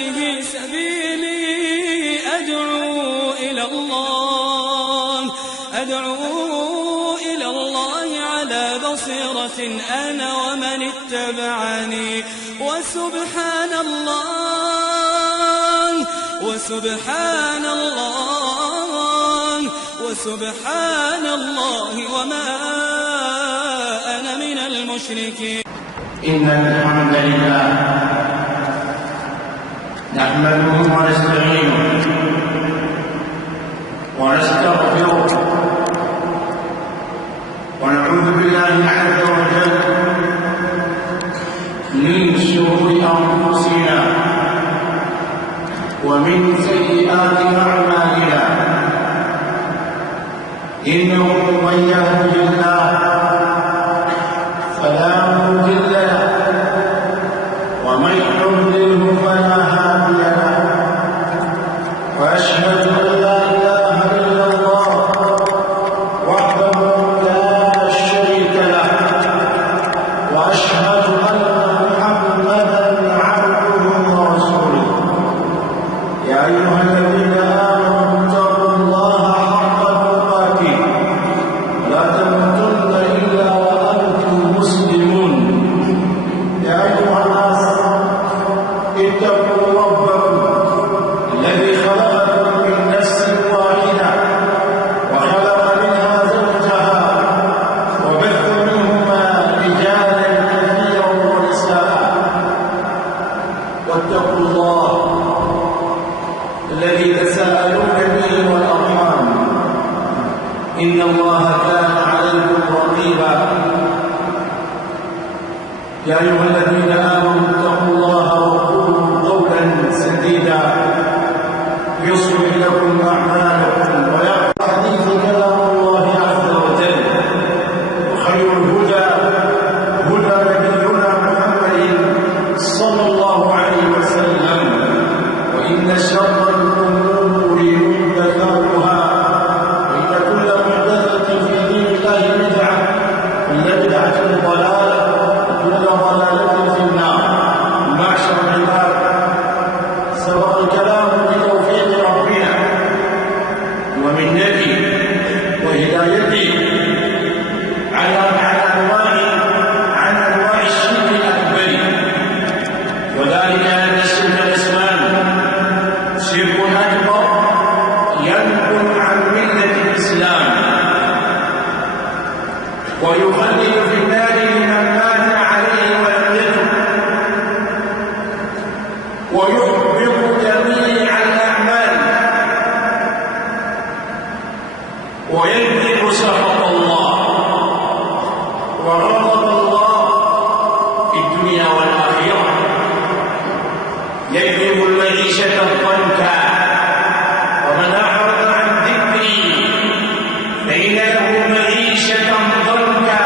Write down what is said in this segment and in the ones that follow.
هذه سبيلي أدعو إلى الله على بصيرة أنا ومن اتبعني وسبحان الله وما أنا من المشركين. إن الحمد لله نحمده ونستعينه ونستغفره ونعوذ بالله عز وجل من شرور أنفسنا ومن سيئات أعمالنا، إنه من يهده الله فلا مضل له ومن يضلله فلا هادي له، وأشهد أن لا إله إلا الله وحده لا شريك له، وأشهد أن محمدا عبده ورسوله. يا أيها الذين آمنوا اتقوا الله حق تقاته ولا تموتن إلا وأنتم مسلمون. يا أيها الناس اتقوا ربكم الذي خلقكم من نفس واحدة وخلق منها زوجها وبث منهما رجالا كثيرا ونساء، واتقوا الله الذي تساءلون به والأرحام، إن الله كان عليكم رقيبا. يا أيها الذين آمنوا اتقوا الله وقولوا قولا سديدا يصلح لكم أعمالكم ويغفر حديث كلام الله عز وجل، وخير الهدى هدى نبينا محمد صلى الله عليه وسلم، وإن شر الأمور محدثاتها، وإن كل محدثة في دين الله بدعة، كل بدعة ضلالة، وكل ضلالة في النار. معشر العباد، سبق الكلام بتوفيق ربنا ومنته وهدايته عن أنواع الشرك الأكبر، وذلك أن الشرك الأسمان شرك أكبر ينقل عن ملة الإسلام ويخلد في النار لمن مات عليه ولم يتب، ويحبط جميع الأعمال ويجلب سخط الله وغضب الله في الدنيا والآخرة، يجلب المعيشة الضنكا. ومن أعرض عن ذكري فإن له معيشة ضنكا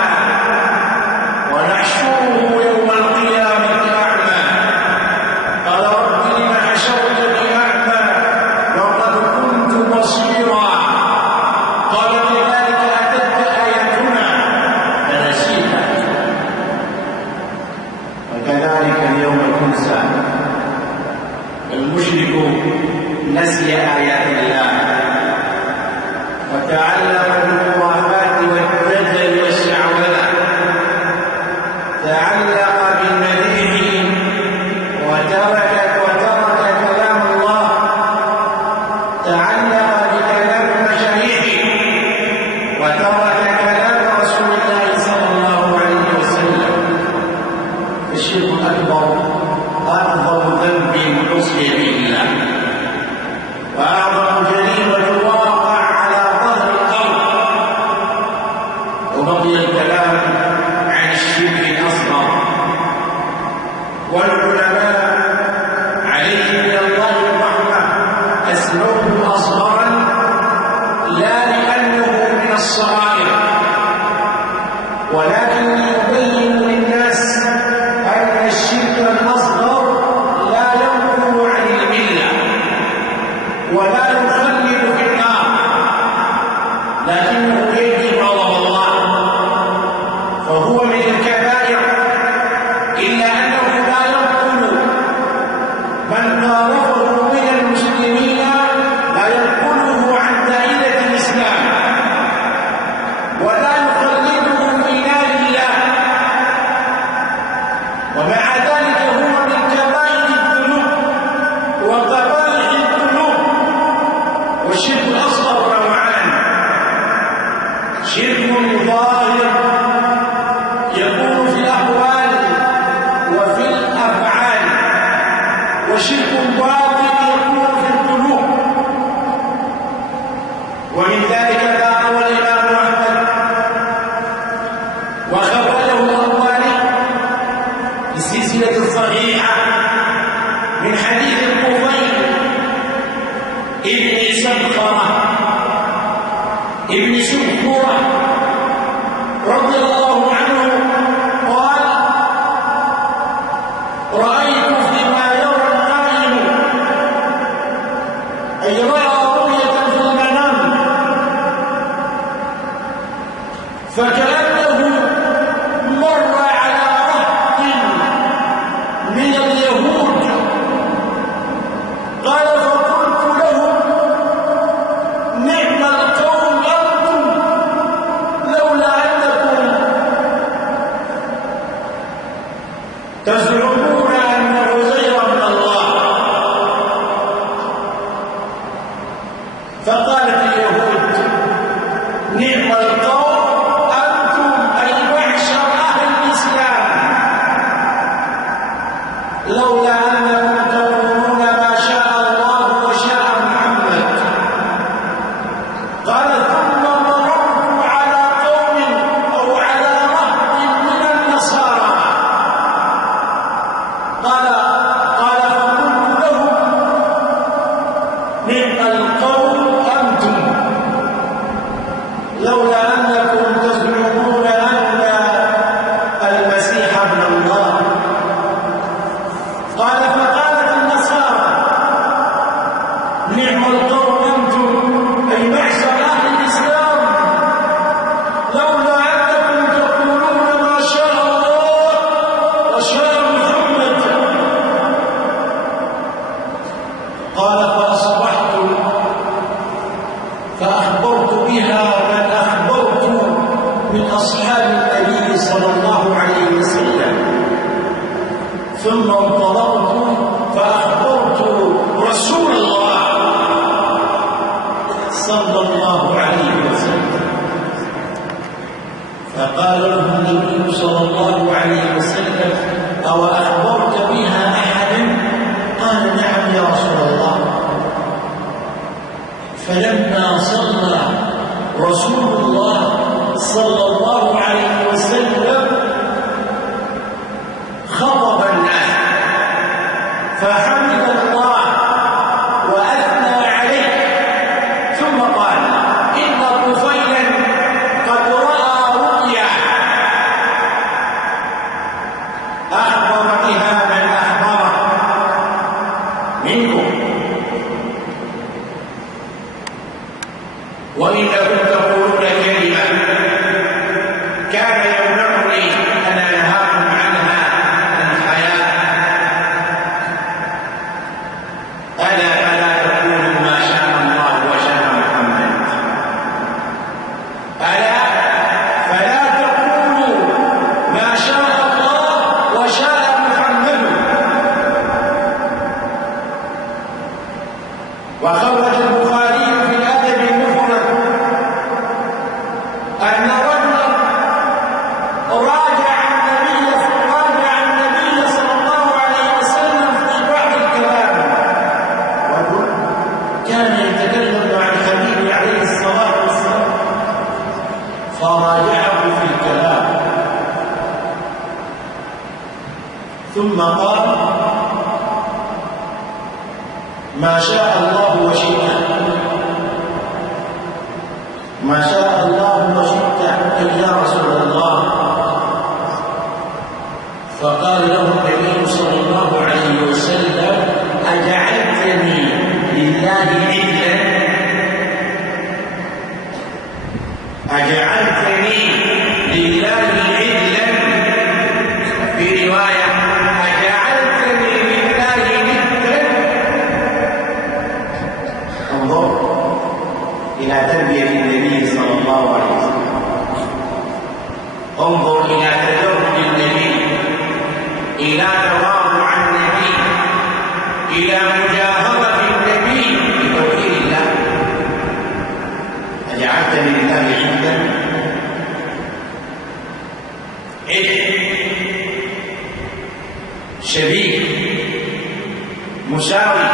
ونحشره يوم القيامة أعمى. قال رب لم حشرتني أعمى وقد كنت بصيرا. قال كذلك أتتك آياتنا فنسيتها وكذلك اليوم تنسى. المشرك نسي آيات الله وتعلق بالخرافات والدجل والشعوذة، تعلق بالمديح وترك كلام الله، تعلق بكلام مشايخه وترك كلام رسول الله صلى الله عليه وسلم. الشرك الأكبر أعظم ذنب عصي به الله وأعظم جريمة واقع على ظهر الأرض، شرك باطل يكون في القلوب. ومن ذلك ما روى الإمام أحمد وخرجه الألباني بالسلسلة الصحيحة من حديث الطفيل ابن سبخرة رضي الله عنه قال: رأيت فيما يرى النائم، أي رأى رؤية في المنام، فكأنه مر على رهط من اليهود. قال: فقلت لهم: نعم القوم أنتم، لولا أنكم تزعمون أن عزير من الله. فقالت اليهود: نعم القوم أنتم، أي معشر أهل الإسلام، لولا أنكم تقولون ما شاء الله وشاء محمد. قال: ثم مررت على قوم أو على رهط من النصارى. قال فقلت لهم: نعم القوم أنتم، لولا أنكم تزعمون أن المسيح ابن الله. قال: فقالت النصارى: نعم القوم أنتم، أي معشر أهل الإسلام، لولا أنكم تقولون ما شاء الله وشاء محمد. قال: فأصبحت فأخبرت بها من أخبرت من أصحاب النبي صلى الله عليه وسلم، ثم انطلقت فأخبرت رسول الله صلى الله عليه وسلم، فقال له النبي صلى الله عليه وسلم: أو أخبرت بها أحدا؟ قال: نعم يا رسول الله. فلما صلى رسول الله صلى الله عليه وسلم خطب الناس فحمد الله وأثنى عليه، ثم قال: إن طفيلا قد رأى رؤيا أخبر بها من أخبره منكم، وإنكم تقولون كلمة كان يمنعني أن أنهاكم عنها الحياة. ألا فلا تقولوا ما شاء الله وشاء محمد. ألا فلا تقولوا ما شاء الله وشاء محمد. وخرج البخاري في الأدب المفرد أن رجلا راجع النبي صلى الله عليه وسلم في بعض الكلام. رجل كان يتكلم عن الحبيب عليه الصلاة والسلام فراجعه في الكلام، ثم قال: ما شاء الله وشئت، ما شاء الله وشئت يا رسول الله. فقال له النبي صلى الله عليه وسلم: أجعلتني لله عدلا؟ أجعلتني لله عدلا؟ في رواية: أجعلتني لله ندا؟ انظر إلى تربية النبي صلى الله عليه وسلم، انظر إلى تدرج النبي، إلى تواضع النبي، إلى مجاهرة النبي بتوحيد الله. أجعلتني لله عدا؟ شريك مساوي.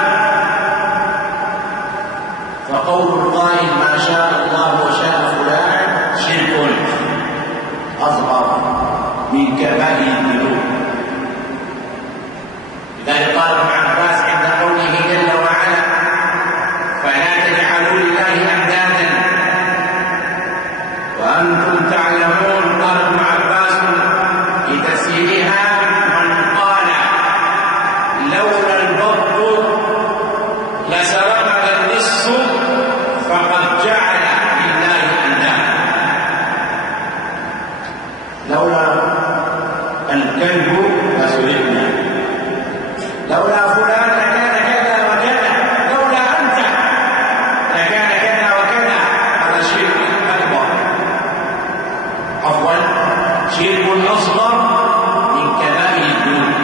فقول القائل ما شاء الله وشاء فلان شرك أصغر من كبائر الذنوب. لذلك قال ابن عباس عند قوله جل وعلا فلا تجعلوا لله أندادا وأنتم تعلمون. قال ابن عباس لتفسيرها من قال لولا البط لسرقنا النص فقد جعل لله أندادا. لولا الكلب لسرقنا، لولا فلان لكان كذا وكذا، لولا أنت لكان كذا وكذا. هذا شرك أكبر، عفوا شرك أصغر من كبائر الذنوب.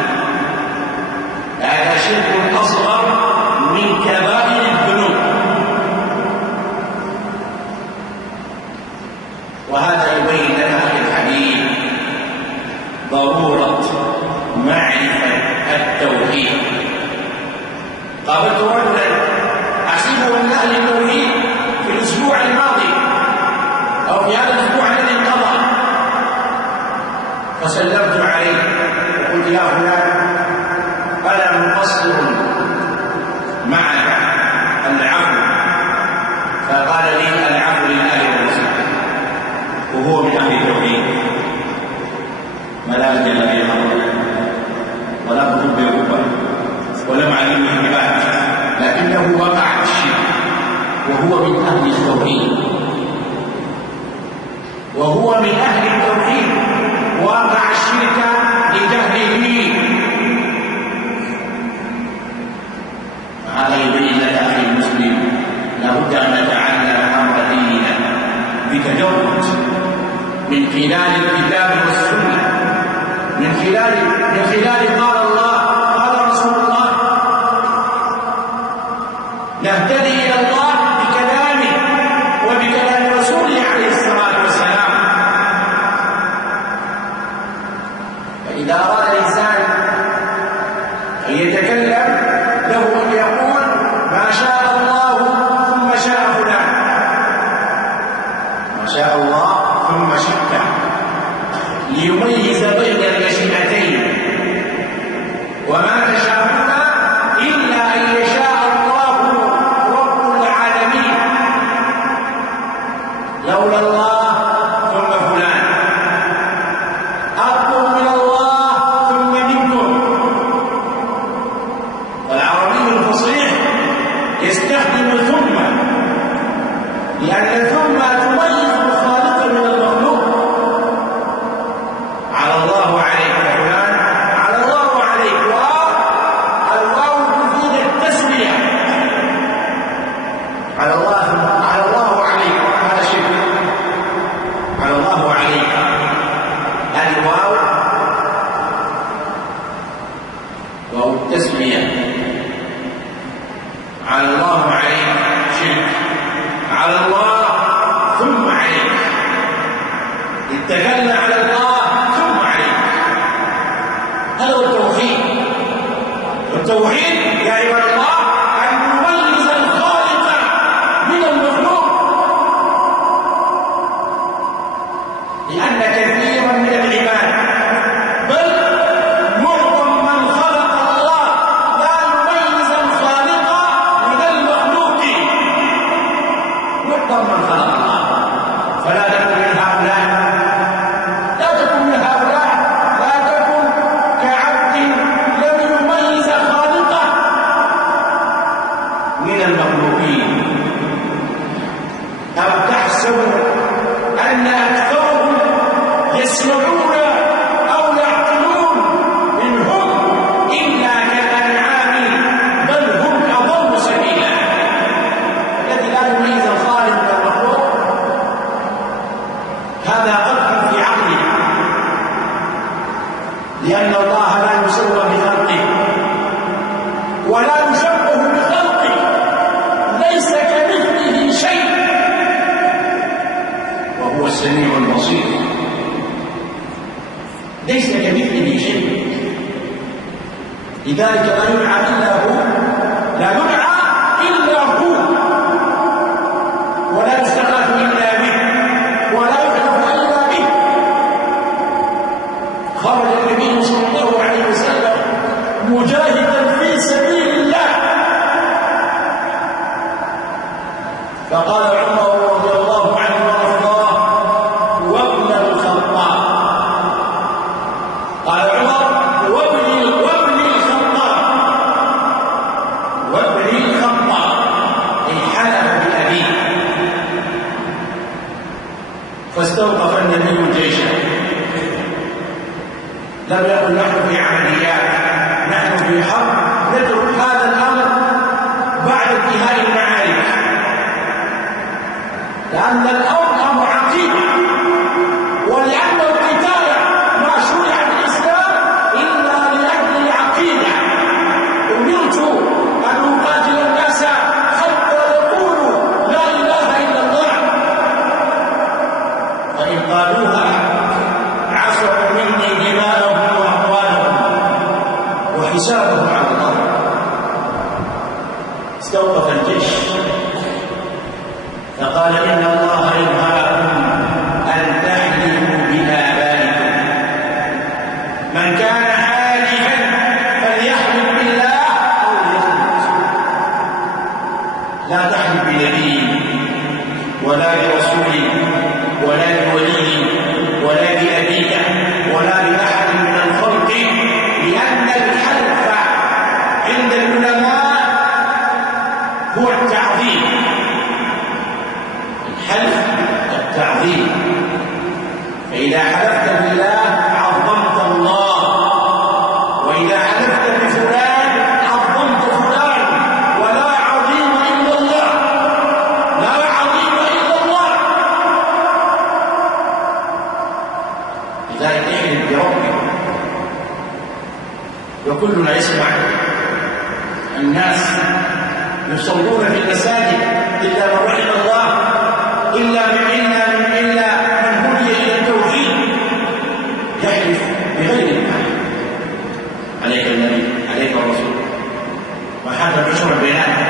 هذا شرك أصغر من كبائر الذنوب. وهذا يبين لنا في الحديث ضرورة معرفة التوحيد. قابلت رجلا أحسبه من أهل التوحيد في الأسبوع الماضي أو في هذا الأسبوع الذي انقضى، فسلمت عليه وقلت يا فلان أنا مقصر معك العفو، فقال لي العفو لله ورسوله، وهو من أهل التوحيد ملا جل في الأرض ولا بطب يقبل ولا معلم العباد، لكنه وقع في الشرك وهو من أهل التوحيد، وهو من أهل التوحيد وقع الشرك لجهله. هذا يبين لك أخي المسلم لابد أن نتعلم أمر ديننا بتجرد من خلال الكتاب والسنة، من خلال قال الله قال رسول الله. نهتدي إلى الله بكلامه وبكلام رسوله عليه الصلاة والسلام. فإذا أراد الإنسان أن يتكلم له أن يقول ما شاء الله ثم شاء فلان، ما شاء الله ثم شئت، ليميز بين المشيئتين. وما تشاءون إلا أن يشاء الله رب العالمين. لولا الله ثم فلان، أطلب من الله ثم منكم. والعربي الفصيح يستخدم ثم، لأن ثم تميز الخالق من المخلوق. على الله عليك فلان، على الله عليك، والواو تفيد التسمية. على الله عليك، هذا شرك. على الله عليك، الواو واو التسمية. على الله عليك شرك، على الله ثم عليك، اتكلنا على الله ثم عليك. هذا هو التوحيد. والتوحيد يا عباد الله أن نميز الخالق من المخلوق، لأن كثيرا من العباد بل معظم من خلق الله لا يميز الخالق من المخلوق. معظم من خلق الله، فلا تكن من هؤلاء، لا تكن من هؤلاء، لا تكن كعبد لم يميز خالقه من المخلوقين. أم تحسب أن أكثرهم يسمعون أو يعقلون منهم إلا كالأنعام بل هم أضل سبيلا. الذي لا يميز الخالق من المخلوق هذا قدح في عقله، لأن الله لا يسوى بخلقه ولا يشبه بخلقه، ليس كمثله شيء وهو السميع البصير. ليس كمثله شيء، لذلك لا يدعى إلا هو واستوقف النبي جيشه. لم يقل نحن في عمليات، نحن في حرب، نترك هذا الامر بعد انتهاء المعارك، لان الامر امر عقيده، ولان القتال ما شرع في الاسلام الا لاجل العقيده. امرت ان اقاتل الناس حتى يقولوا لا اله الا الله، فان قالوها عصوا مني دماءهم واموالهم وحسابهم على الله. استوقف الجيش فقال ان الله ينهاكم ان تحلفوا بآبائكم، من كان حالفا فليحلف بالله او ليصمت، لا تحلف بنبي ولا برسول ولا بولي ولا بأبيك ولا بأحد من الخلق، لأن الحلف عند العلماء هو التعظيم. الحلف التعظيم، فإذا حلفت بالله عظمت الله، وإذا حلفت بفلان عظمت فلان، ولا عظيم إلا الله، لا عظيم إلا الله. لذلك احلف بربك. وكلنا يسمع الناس يصلون في المساجد إلا من رحم الله، إلا من هدي إلى التوحيد، يحلف بغير الله. عليك النبي، عليك الرسول، وحتى تشعر بيناتنا،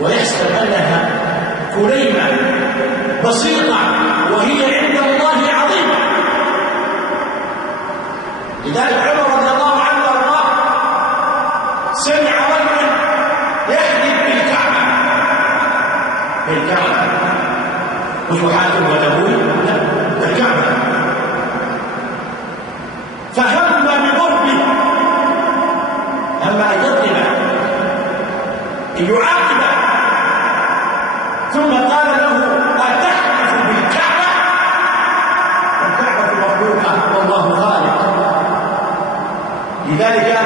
ويحسب أنها كلمة بسيطة وهي عند الله عظيمة. لذلك عمر رضي الله عنه وارضاه سمع رجلا يحلف بالكعبة، مش وحاكم وتبوي، لا، بالكعبة، فهم بضربه، أما أن يضربه أن يعاقبه، ثم قال له أتحلف بالكعبة؟ الكعبة مخلوقة والله خالق. لذلك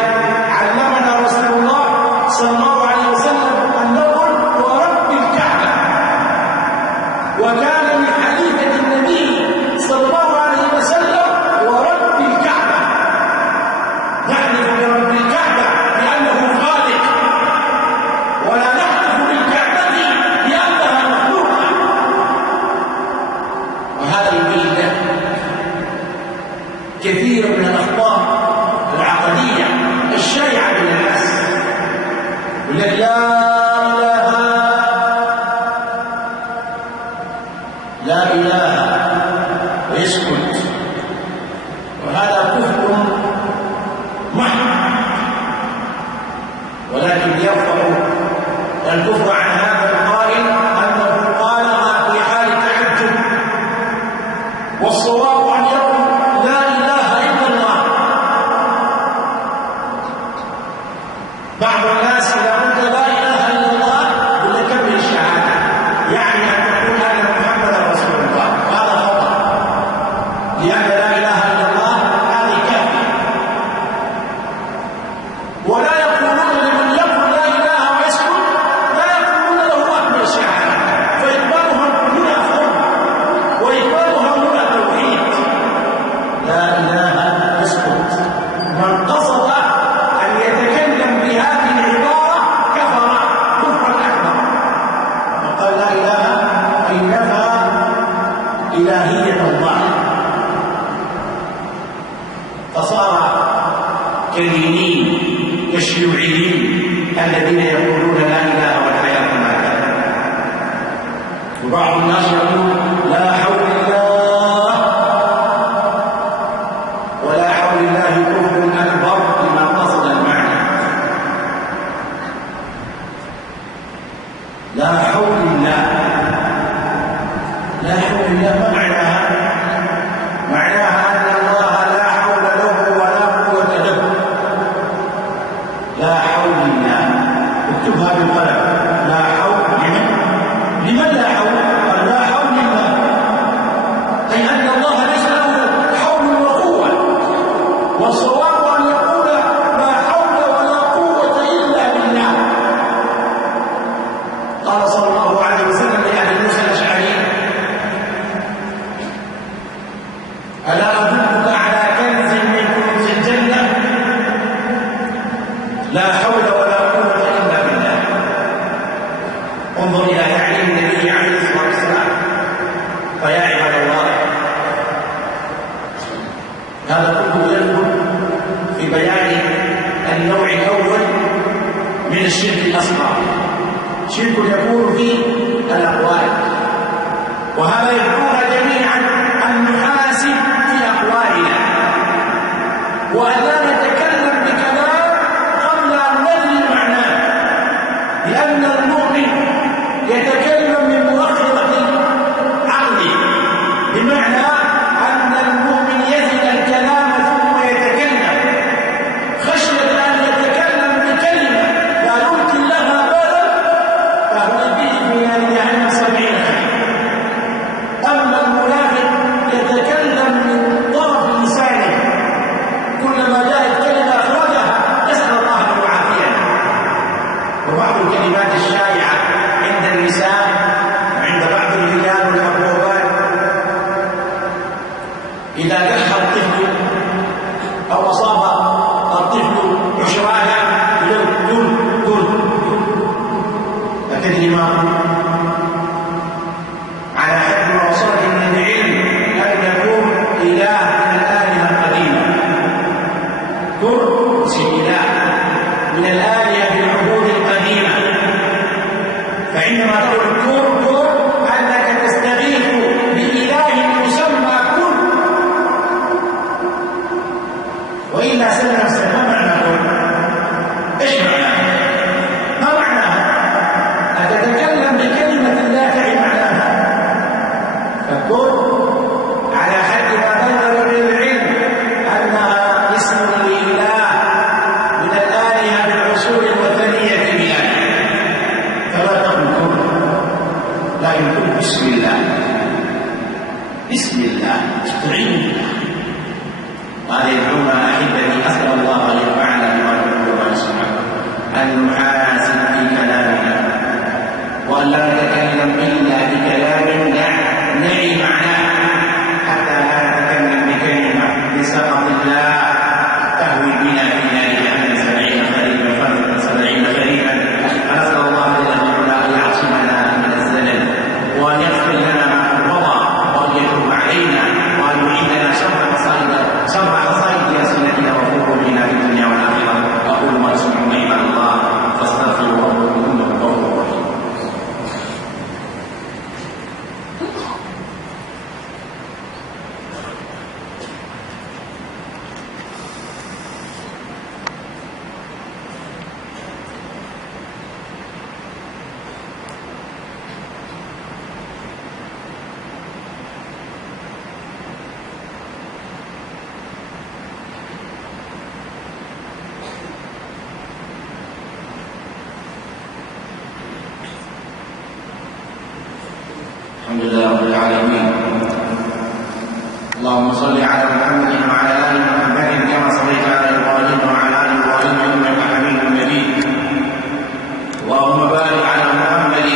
علمنا رسول الله صلى الله عليه وسلم أن نقول ورب الكعبة، وكان من حديث النبي صلى الله عليه وسلم ورب الكعبة، نحلف برب الكعبة لأنه خالق، ولا نحلف بالكعبة لأنها مخلوقة. وهذا يبين كثير من الأخطاء العقدية الشائعة بين الناس، يقول لا إله ويسكت، وهذا كفر محض، ولكن يرفع الكفر عن هذا القائل أنه قالها في حال تعجب، والصواب أن يقول لا إله إلا الله. بعض الناس إذا قلت لا إله إلا الله يقول لك كمل الشهادة، يعني أن تقول أن محمدا رسول الله، هذا خطأ، لأن لا إله إلا الله هذه كافية. ولا يقولون لمن يقول لا إله ويسكت، لا يقولون له أكمل الشهادة، فإقبالهم هنا فرض وإقبالهم هنا توحيد. لا إله يسكت، من قصد أن يتكلم بهذه العبارة كفر كفرا أكبر، وقال لا إله أي نفى إلهية الله، فصار كدينين كالشيوعيين الذين يقولون لا إله والحياة ما كان. وبعض الناس يقول لا حول الله، ولا حول الله كفر أكبر لمن قصد المعنى. لا حول الله، لا حول الله ما معناها؟ معناها أن الله لا حول له ولا قوة له. لا حول الله، اكتبها بالقلم، لا حول. لمن لا حول؟ قال لا حول الله، عند الشرك الأصغر، شرك يكون في الأقوال، وهذا يدعونا جميعا أن نحاسب في أقوالنا وأن لا نتكلم بكلام قبل أن ندري معناه، لأن المؤمن يتكلم من مؤخرة عقله، بمعنى أن المؤمن يزن الكلام ثم يتكلم خشية أن يتكلم بكلمة لا يمكن لها بالا فهو به في نار جهنم 70 خريفا. أما المنافق يتكلم من طرف لسانه، كلما جاءت كلمة أخرجها نسأل الله أن يعافينا. وبعض الكلمات الشائعة عند النساء وعند بعض الرجال والأبواب، إذا كح الطفل أو أصاب الطفل عشرانا يقول قل أتدري ما على حد ما وصلت من العلم أن يكون إله من الآلهة القديمة، قل إله من الآلهة في العهود القديمة، فعندما تقول قل أنك تستغيث بإله يسمى قل، وإلا سلم ما معنى قل؟ إيش معناه؟ ما معناها؟ أتتكلم بكلمة لا تعي معناها، فقل على حد ما بلغ من العلم أنها اسم لإله من الآلهة بالعصور الوثنية بلاد، فلا تقل قل، لا يقول بسم الله، بسم الله استعين بالله. وهذا يدعونا أحبتي، أسأل الله أن ينفعنا بما نقول وما نسمع، أن نحاسب في كلامنا وأن لا نتكلم إلا بكلام نعي معناه، حتى لا نتكلم بكلمة لسخط الله تهوي بنا في نار جهنم 70 خريفا. فنسأل الله جل وعلا أن يعصمنا من الزلل وأن يغفر لنا ما قضى وأن يتوب علينا وأن يعيدنا شر حصائد ألسنتنا وقلوبنا في الدنيا والآخرة. أقول ما تسمعون عباد الله فاستغفروا ربكم إنه غفور رحيم. الحمد لله رب العالمين. اللهم صل على محمد وعلى آل محمد كما صليت على إبراهيم وعلى آل إبراهيم إنك حميد مجيد. اللهم بارك على محمد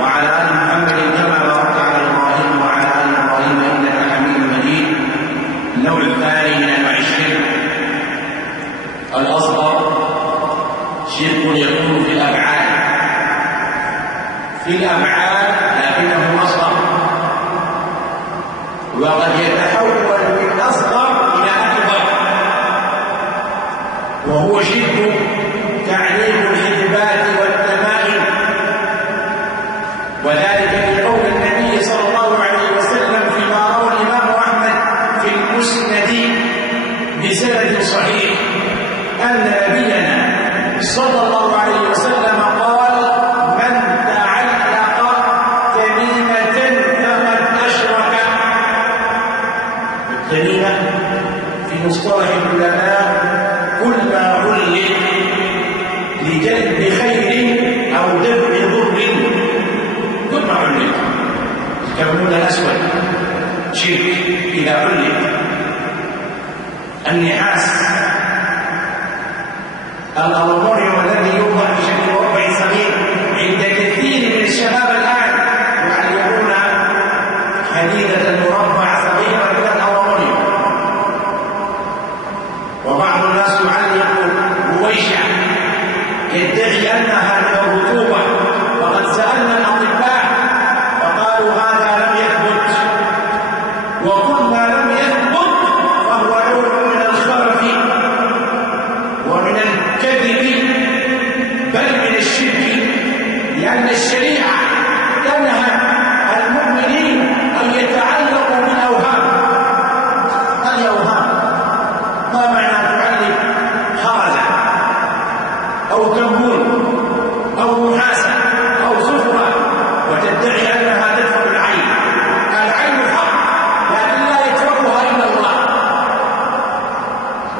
وعلى آل محمد كما باركت على إبراهيم وعلى آل إبراهيم إنك حميد مجيد. النوع الثاني من أنواع الشرك الأصغر، شرك يكون في الأفعال، لكنه أصغر، وقد يتحول من أصغر إلى أكبر، وهو شرك تعليم الحجبات والتمائم، وذلك لقول النبي صلى الله عليه وسلم فيما روى الإمام أحمد في المسند بسند صحيح أن نبينا صلى الله عليه وسلم قال: من تعلق تميمة فقد أشرك. التميمة في مصطلح العلماء كل ما علق لجلب خير أو دفع ضر، كل ما علق. الكمون الأسود شرك إذا علق. النحاس، الألومنيوم الذي يوضع في شكل مربع صغير عند كثير من الشباب الآن يعلقون حديدة مربع صغيرة من الألومنيوم، وبعض الناس يعلق هويشة يدعي أنها من الرطوبة، وقد سألنا الأطباء فقالوا هذا لم يثبت، وكل ما لم يثبت فهو نوع من الخرف ومن الكذب لأن الشريعة تنهى المؤمنين أن يتعلقوا بالأوهام. الأوهام ما معنى تعلق خرزة أو كمون أو نحاسة أو زفرة وتدعي أنها تدفع العين. العين حق لكن لا يدفعها إلا الله.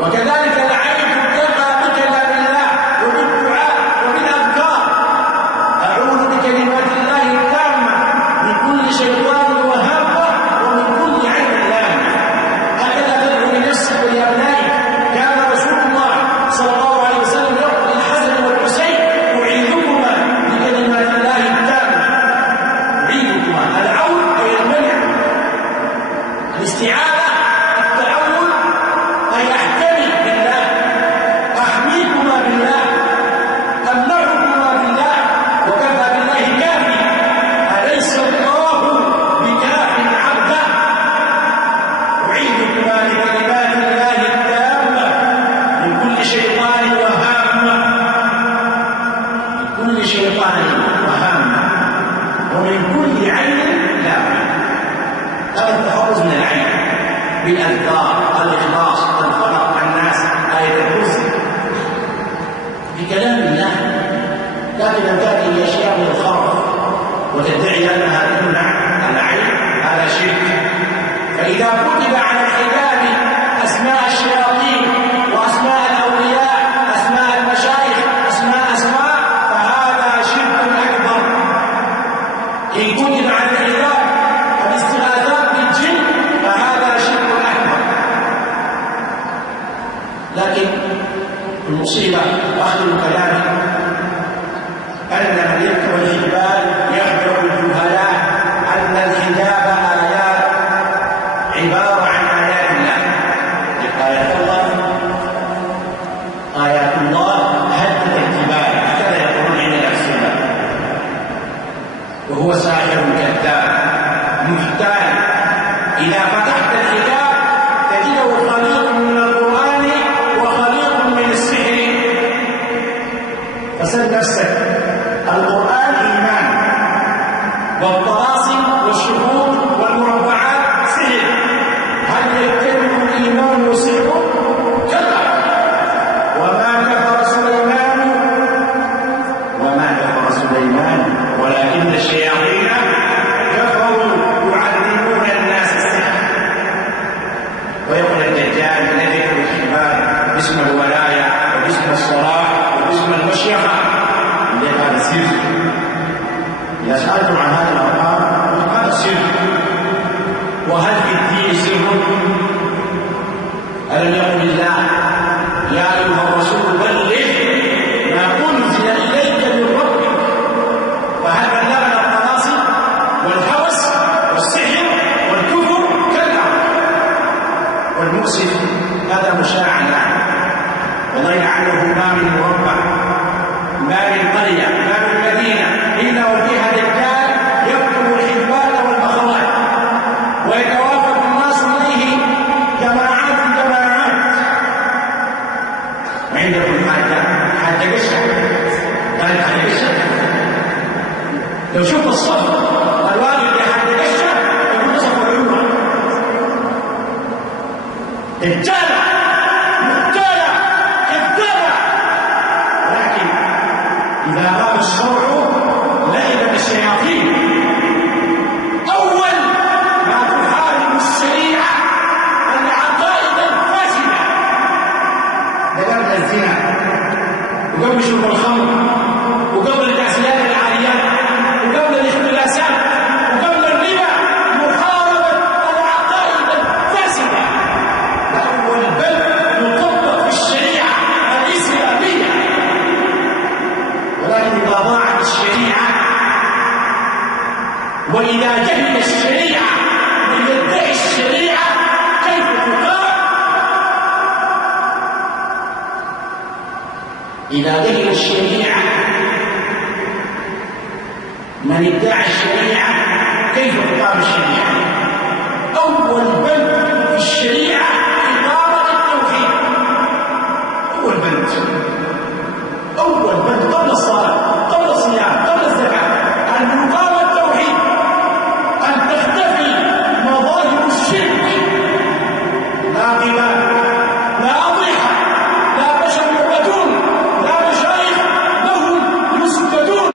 وكذلك العين تدفع بكلام الله وبالدعاء وبالأذكار. أعوذ بكلمات الله التامة من كل شيطان وهامة ومن كل عين لامة. هكذا تدعو لنفسك ولأبنائك. كان رسول الله صلى الله عليه وسلم يقول للحسن والحسين أعيذكما بكلمات الله التامة. أعيذكما العون أي المنع، الاستعاذة التعوذ أي أحتمي بالله، أحميكما بالله، أمنعكما بالله، وكفى بالله كافي. أليس الله بكاف عبده؟ أعيذكما بكلمات الله التامة من كل شيطان وهامة، من كل شيطان وهامة ومن كل عين لامة. هذا التحرز من العين بالأذكار، الإخلاص، الفلق، الناس، آية الكرسي، بكلام الله. لكن أن تأتي بأشياء من الخرف وتدعي أنها تمنع العين هذا شرك. فإذا كتب على الحجاب أسماء الشياطين وأسماء الأولياء، أسماء المشايخ، أسماء فهذا شرك أكبر. إن كتب على الحجاب الاستغاثات بالجن فهذا شرك أكبر. لكن المصيبة أخذ كلامي أن من يذكر الحجاب يخبر الجهلاء أن الحجاب آيات عبارة عن آيات الله. آيات الله هدت الجبال، هكذا يقولون عند الأحسنة. وهو ساحر كذاب محتال. إذا فتحت الحجاب تجده خليط من القرآن وخليط من السحر. فسل نفسك، القرآن إيمان، والطلاسم والشهود والمربعات سحر. هل يجتمع الإيمان والسحر؟ كلا. وما كفر سليمان ولكن الشياطين كفروا يعلمون الناس السحر. ويقول الدجال الذي يذكر الحبال باسم الولاية وباسم الصلاة وباسم المشيخة هذا سر. إذا سألتم عن هذا الأمر هذا سر. وهل في الدين سر؟ ألم يقل الله يا أيها الرسول بلغ ما أنزل إليك من ربك؟ فهل بلغنا الطلاسم والهوس والسحر والكفر؟ كلا. والمؤسف هذا مشاع الآن وضيع عنه ما من مربع، ما من قرية، ما من مدينة إلا وفيها دجال يكتب الحجبان والمخرات ويتوافد الناس إليه جماعات. عندكم حتى قشة قال حتى قشة. لو شوف الصف الوالد حتى قشة يقول صف العمر الجالة مقتالة كذابة. لكن إذا قام الشرع لعب بالشياطين. أول ما تحارب الشريعة العقائد الفاسدة. قبل الزنا وقبل شرب الخمر وقبل التعسيات العاليات وقبل الاختلاسات وقبل الربا محاربة العقائد الفاسدة. أول بل يطبق في الشريعة الإسلامية. ولكن إذا ضاعت الشريعة وإذا جهل الشريعة من يدعي الشريعة كيف تقام؟ إذا جهل الشريعة من ادعى الشريعة كيف تقام الشريعة؟